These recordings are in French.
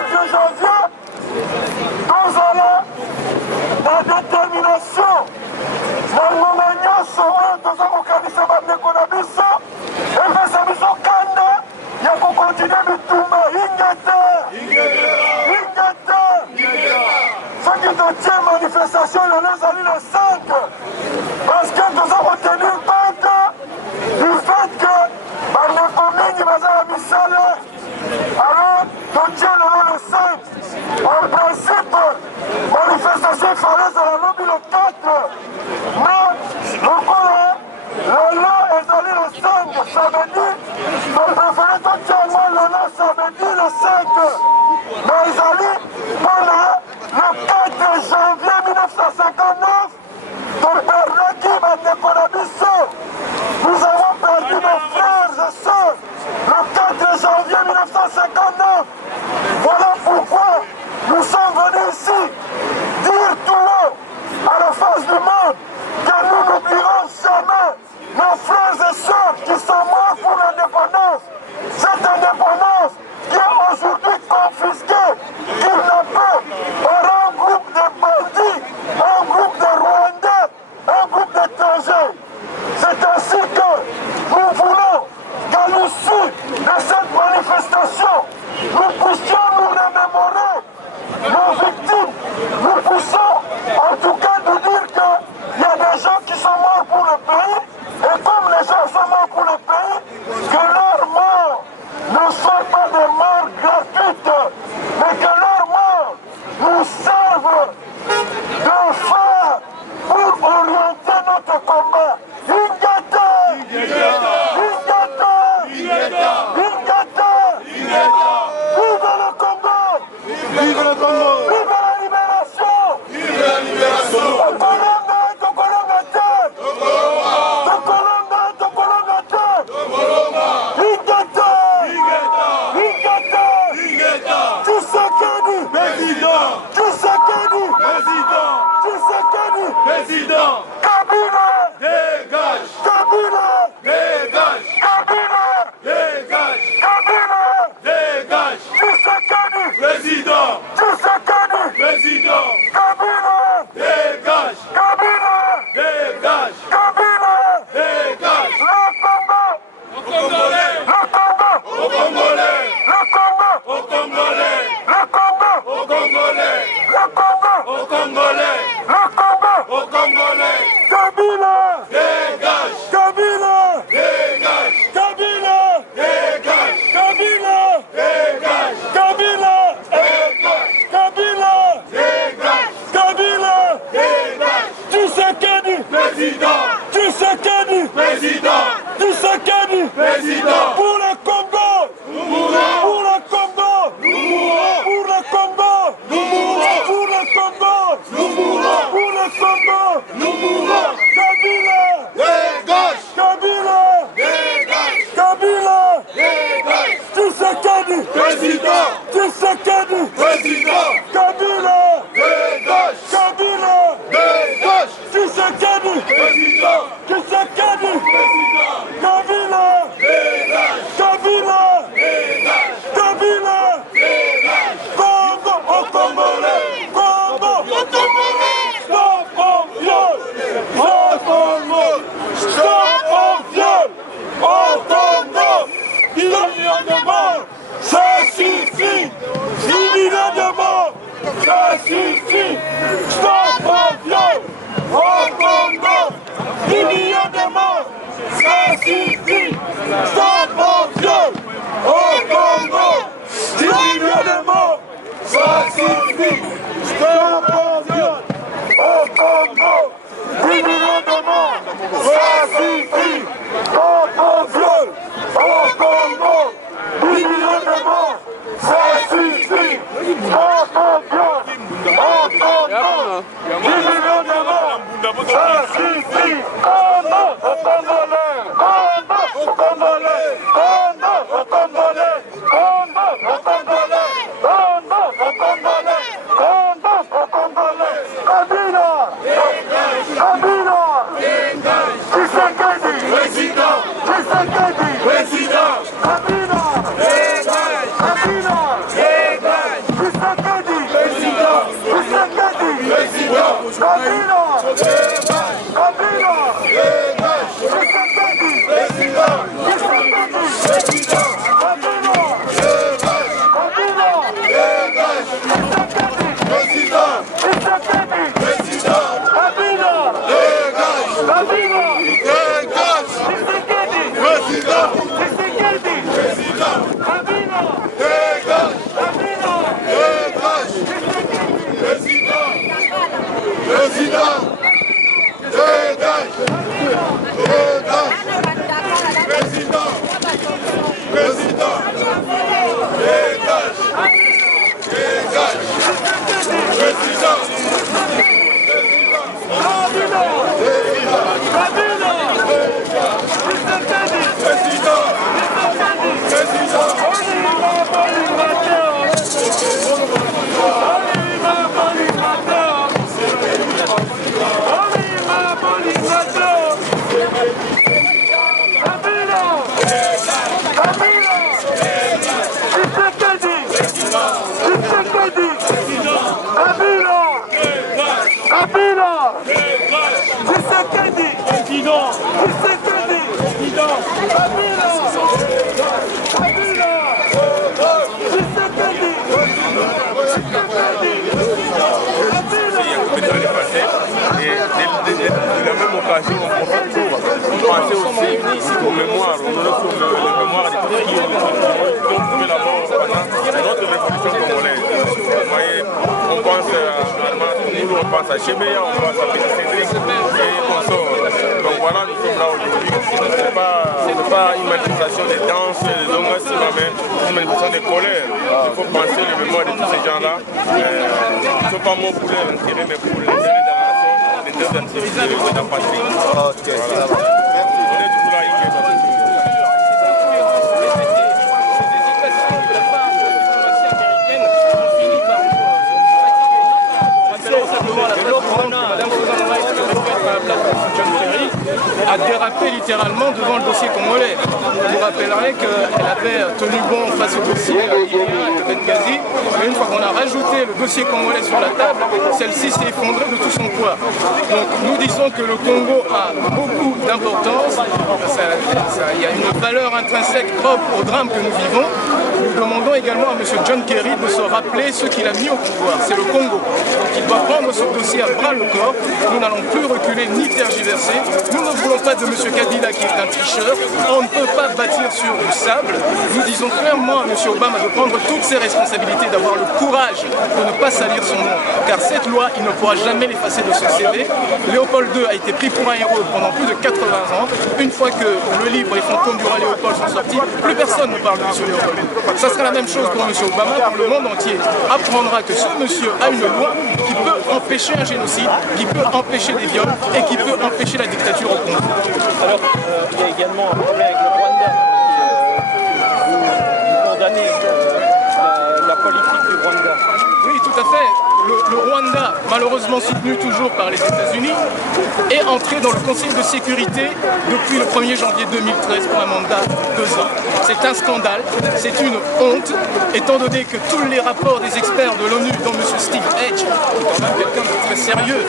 4 janvier, tozala na détermination na ngoma nyonso oyo toza kokanisa bandeko na biso epesa biso kanda ya kokontinue bitumba ingete soki totie manifestation lelo ezali le 5 parce que toza kotenir compte du fait que bandeko mingi baza na misala. Alors, totie lelo le 5 en principe manifestation falaise à la lobby le 4 mais lokola lelo ezali le 5 samedi topréféré totie yango lelo samedi le 5 mais ezali mpona le 4 janvier 1959 toperdaki bandeko na biso. Nous avons perdu nos frères et sœurs le 4 janvier 1959. Voilà pourquoi nous sommes venus ici dire tout haut à la face du monde que nous n'oublierons jamais nos frères et sœurs qui sont morts pour l'indépendance. Cette indépendance qui est aujourd'hui confisquée, kidnappée par un groupe de bandits, un groupe de Rwandais, un groupe d'étrangers. C'est ainsi que nous voulons qu'à l'issue de cette manifestation, nous puissions nous remémorer nos victimes. Nous puissions en tout cas nous dire qu'il y a des gens qui sont morts pour le pays, et comme les gens sont morts pour le pays, que leurs morts ne sont pas des morts gratuites, mais que leurs morts nous servent de phare pour orienter notre combat. Vive le Congo! Vive la libération! Vive la libération! Président! Kabila! Dégage! Kabila! Dégage! Kabila! Dégage! Kabila! Dégage! Tshisekedi! Président! Tshisekedi! Président! Kabila! Dégage! Kabila! Dégage! Kabila! Dégage! Le Congolais! Au Congo! Le Congolais! Au Congo! Le Congolais! Au Congo! Le Congolais! Au Congo! Le Congolais! Au Congo! Le Congolais! Kabila! Dégage! Kabila! Dégage! Kabila! Dégage! Kabila! Dégage! Kabila! Dégage! Kabila! Dégage! Kabila! Dégage! Tshisekedi! Président! Tshisekedi! Président! Tshisekedi! Président! Pour le Congo! Nous mourrons! Pour le Congo! Nous mourrons! Pour le Congo! Nous mourrons! Pour le Congo! Nous mourrons! Pour le Congo! Nous mourrons! Kabila! Dégage! Kabila! Dégage! Kabila! Dégage! Tshisekedi! Président! Tshisekedi! Président! Kabila! Dégage! Kabila! Dégage! Tshisekedi! Président! Tshisekedi! Président! Kabila! Dégage! Kabila! Dégage! Kabila! Dégage! Congo au Congolais! Congo! Stop au viol! Stop au viol! Stop au viol! Au Congo! 10 millions de morts! Ça suffit! 10 millions de morts! Ça suffit! Stop au viol! Au Congo! 10 millions de morts! Ça suffit! Stop au viol! Au Congo! 10 millions de morts! Ça suffit! Stop au viol! Au Congo! 10 millions de morts! Ça suffit! Stop au viol! Au Congo! 10 millions de morts! Ça suffit! Stop au viol! Au Congo! 10 millions de morts! Ça suffit! Congo au Congolais! Congo au Congolais! Congo au Congolais! Congo au Congolais! Congo au Congolais! Congo au Congolais! Kabila! Kabila! Tshisekedi! Président! Tshisekedi! Président! Kabila! Dégage! Kabila! Dégage! Penser aussi aux mémoires, on aurait pour les mémoires des petits qui ont trouvé la mort pendant notre révolution congolaise. Vous voyez, on pense à Armand Toumoulou, on pense à Chebeya, on pense à Petit Cédric et consorts. Donc voilà, nous sommes là aujourd'hui. Ce n'est pas une manifestation de danse, de longues mais une manifestation de colère. Il faut penser les mémoires de tous ces gens-là. Ce ne sont pas mots pour leur intérêt, mais pour l'intérêt de la nation, l'intérêt de la patrie. Okay. Voilà. A dérapé littéralement devant le dossier congolais. Je vous rappellerai qu'elle avait tenu bon face au dossier Benghazi, mais une fois qu'on a rajouté le dossier congolais sur la table, celle-ci s'est effondrée de tout son poids. Donc nous disons que le Congo a beaucoup d'importance, il y a une valeur intrinsèque propre au drame que nous vivons. Nous demandons également à M. John Kerry de se rappeler ce qu'il a mis au pouvoir, c'est le Congo. Donc il doit prendre ce dossier à bras le corps. Nous n'allons plus reculer ni tergiverser. Nous ne voulons pas de M. Kabila qui est un tricheur. On ne peut pas bâtir sur du sable. Nous disons clairement à M. Obama de prendre toutes ses responsabilités, d'avoir le courage de ne pas salir son nom. Car cette loi, il ne pourra jamais l'effacer de son CV. Léopold II a été pris pour un héros pendant plus de 80 ans. Une fois que le livre et Fantômes du roi Léopold sont sortis, plus personne ne parle de M. Léopold. Ça sera la même chose pour M. Obama, quand le monde entier apprendra que ce monsieur a une loi qui peut empêcher un génocide, qui peut empêcher des viols et qui peut empêcher la dictature au Congo. Alors, il y a également un problème avec le Rwanda. Vous condamnez la politique du Rwanda. Oui, tout à fait. Le Rwanda, malheureusement soutenu toujours par les États-Unis, est entré dans le Conseil de sécurité depuis le 1er janvier 2013 pour un mandat de 2 ans. C'est un scandale, c'est une honte, étant donné que tous les rapports des experts de l'ONU, dont M. Steve Hedge, qui est quand même quelqu'un de très sérieux,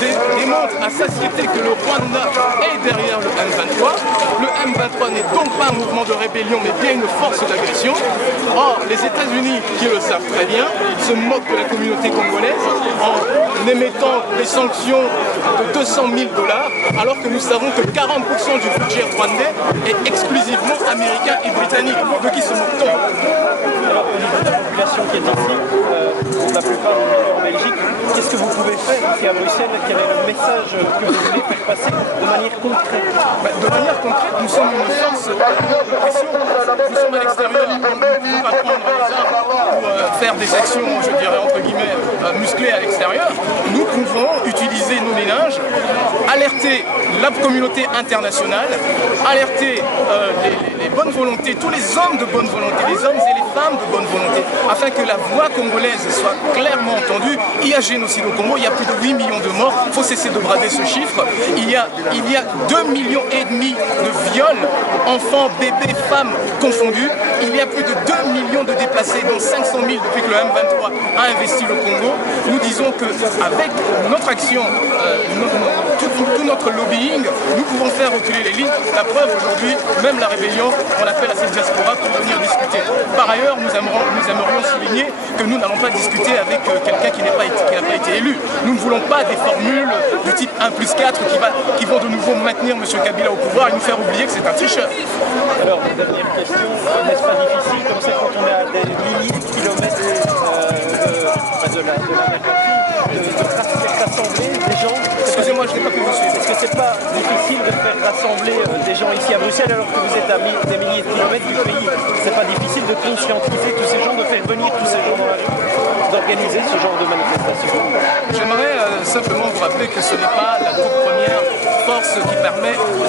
démontrent à satiété que le Rwanda est derrière le M23. Le M23 n'est donc pas un mouvement de rébellion, mais bien une force d'agression. Or, les États-Unis, qui le savent très bien, se moquent de la communauté congolaise en émettant des sanctions de 200 000 $, alors que nous savons que 40% du budget rwandais est exclusivement américain et britannique. De qui se moque-t-on? Alors, au niveau de la population qui est ici, la plupart vivent en Belgique, qu'est-ce que vous pouvez faire ici à Bruxelles? Quel est le message que vous voulez faire passer de manière concrète? De manière concrète, nous sommes une force de pression. Nous sommes à l'extérieur, on ne peut pas prendre les armes pour faire des actions, je dirais entre guillemets, musclées à l'extérieur. Nous pouvons utiliser nos méninges, alerter la communauté internationale, alerter les bonnes volontés, tous les hommes de bonne volonté, les hommes et les femmes de bonne volonté, afin que la voix congolaise soit clairement entendue. Il y a génocide au Congo, il y a plus de 8 millions de morts, il faut cesser de brader ce chiffre. Il y a 2,5 millions de viols, enfants, bébés, femmes confondus. Il y a plus de 2 millions de déplacés, dont 500 000 depuis que le M23 a investi le Congo. Nous disons qu'avec notre action, tout notre lobbying, nous pouvons faire reculer les lignes. La preuve aujourd'hui, même la rébellion, on appelle à cette diaspora pour venir discuter. Par ailleurs, nous aimerions souligner que nous n'allons pas discuter avec quelqu'un qui n'a pas été élu. Nous ne voulons pas des formules du type 1+4 qui vont de nouveau maintenir M. Kabila au pouvoir et nous faire oublier que c'est un tricheur. Alors, dernière question, n'est-ce pas difficile, comme ça, quand on est à des milliers de kilomètres de la faire rassembler des gens? Excusez-moi, je n'ai pas pu vous suivre. Est-ce que c'est pas difficile de faire rassembler des gens ici à Bruxelles alors que vous êtes à des milliers de kilomètres du pays? C'est pas difficile de conscientiser tous ces gens, de faire venir tous ces gens dans la rue, d'organiser ce genre de manifestation? J'aimerais simplement vous rappeler que ce n'est pas la toute première force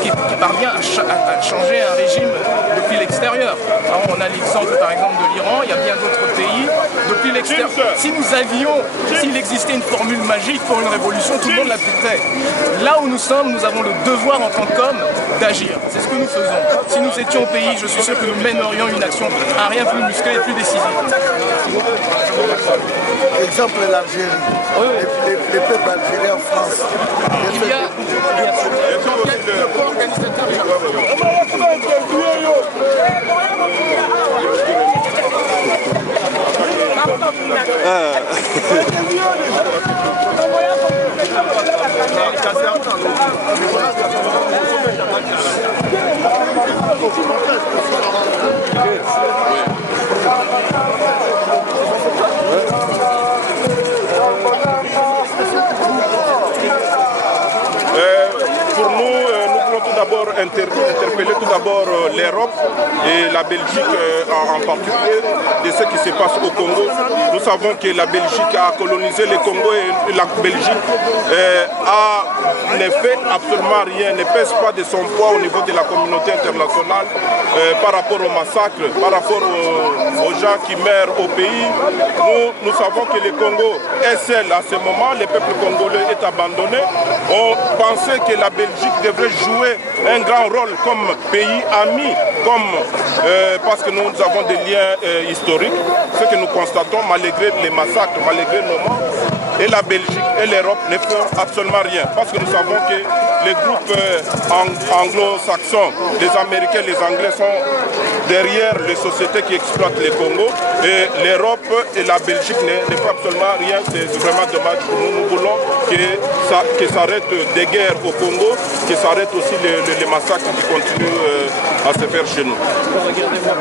qui parvient à changer un régime depuis l'extérieur. On a l'exemple par exemple de l'Iran, il y a bien d'autres pays. Depuis l'extérieur, s'il existait une formule magique pour une révolution, tout le monde l'appliquerait. Là où nous sommes, nous avons le devoir en tant qu'hommes d'agir. C'est ce que nous faisons. Si nous étions au pays, je suis sûr que nous mènerions une action à rien plus musclée et plus décisive. Exemple l'Algérie, les peuples algériens en France. Il y a le co-organisateur de Pour nous, nous voulons tout d'abord interpeller tout d'abord l'Europe et la Belgique en particulier de ce qui se passe au Congo. Nous savons que la Belgique a colonisé le Congo et la Belgique a ne fait absolument rien, ne pèse pas de son poids au niveau de la communauté internationale par rapport au massacre, par rapport aux gens qui meurent au pays. Nous savons que le Congo est seul à ce moment, le peuple congolais est abandonné. On pensait que la Belgique devrait jouer un grand rôle comme pays ami, parce que nous avons des liens historiques, ce que nous constatons malgré les massacres, malgré nos morts. Et la Belgique et l'Europe ne font absolument rien, parce que nous savons que les groupes anglo-saxons, les Américains, les Anglais sont derrière les sociétés qui exploitent le Congo, et l'Europe et la Belgique ne font absolument rien. C'est vraiment dommage pour nous. Nous voulons que s'arrête des guerres au Congo, que s'arrête aussi les massacres qui continuent à se faire chez nous. Regardez-moi.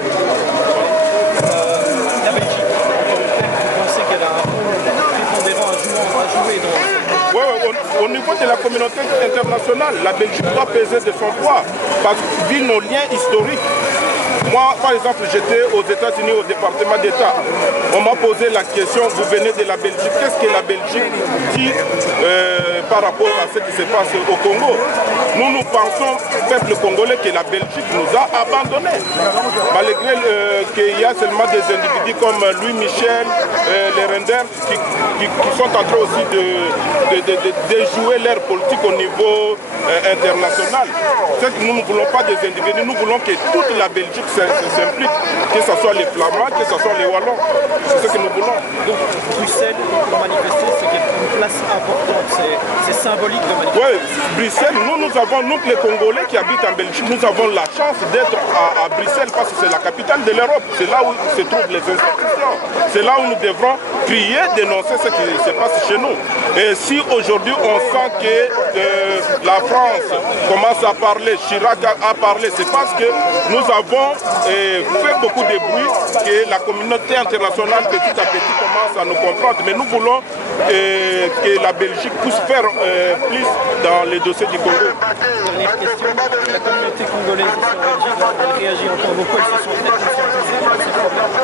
La Belgique, vous pensez qu'elle a un rôle prépondérant à jouer dans... Oui, au niveau de la communauté internationale, la Belgique doit peser de son poids, parce que vu nos liens historiques. Moi, par exemple, j'étais aux États-Unis, au département d'État. On m'a posé la question, vous venez de la Belgique, qu'est-ce que la Belgique dit par rapport à ce qui se passe au Congo? Nous pensons, peuple congolais, que la Belgique nous a abandonnés. Malgré qu'il y a seulement des individus comme Louis Michel, les Renders, qui sont en train aussi de jouer leur politique au niveau international. C'est que nous ne voulons pas des individus, nous voulons que toute la Belgique s'implique, que ce soit les Flamands, que ce soit les Wallons. C'est ce que nous voulons. Donc Bruxelles, pour manifester, c'est une place importante, c'est symbolique de manifester. Oui, Bruxelles, nous les Congolais qui habitent en Belgique, nous avons la chance d'être à Bruxelles parce que c'est la capitale de l'Europe. C'est là où se trouvent les institutions. C'est là où nous devrons crier, dénoncer ce qui se passe chez nous. Et si aujourd'hui on sent que la France commence à parler, Chirac a parlé, c'est parce que nous avons fait beaucoup de bruit, que la communauté internationale petit à petit commence à nous comprendre. Mais nous voulons que la Belgique puisse faire plus dans les dossiers du Congo. Dernière question, la communauté congolaise ici en Belgique, elle réagit encore beaucoup, elles se sont très conscientisées de ces problèmes.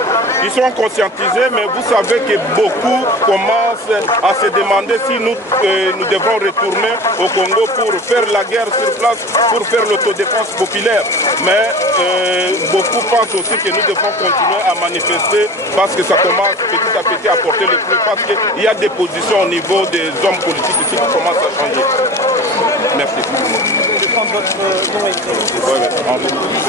Ils sont conscientisés, mais vous savez que beaucoup commencent à se demander si nous devrons retourner au Congo pour faire la guerre sur place, pour faire l'autodéfense populaire. Mais beaucoup pensent aussi que nous devons continuer à manifester parce que ça commence petit à petit à porter le fruit, parce qu'il y a des positions au niveau des hommes politiques ici qui commencent à changer. Merci. Je vais prendre votre nom et prénom.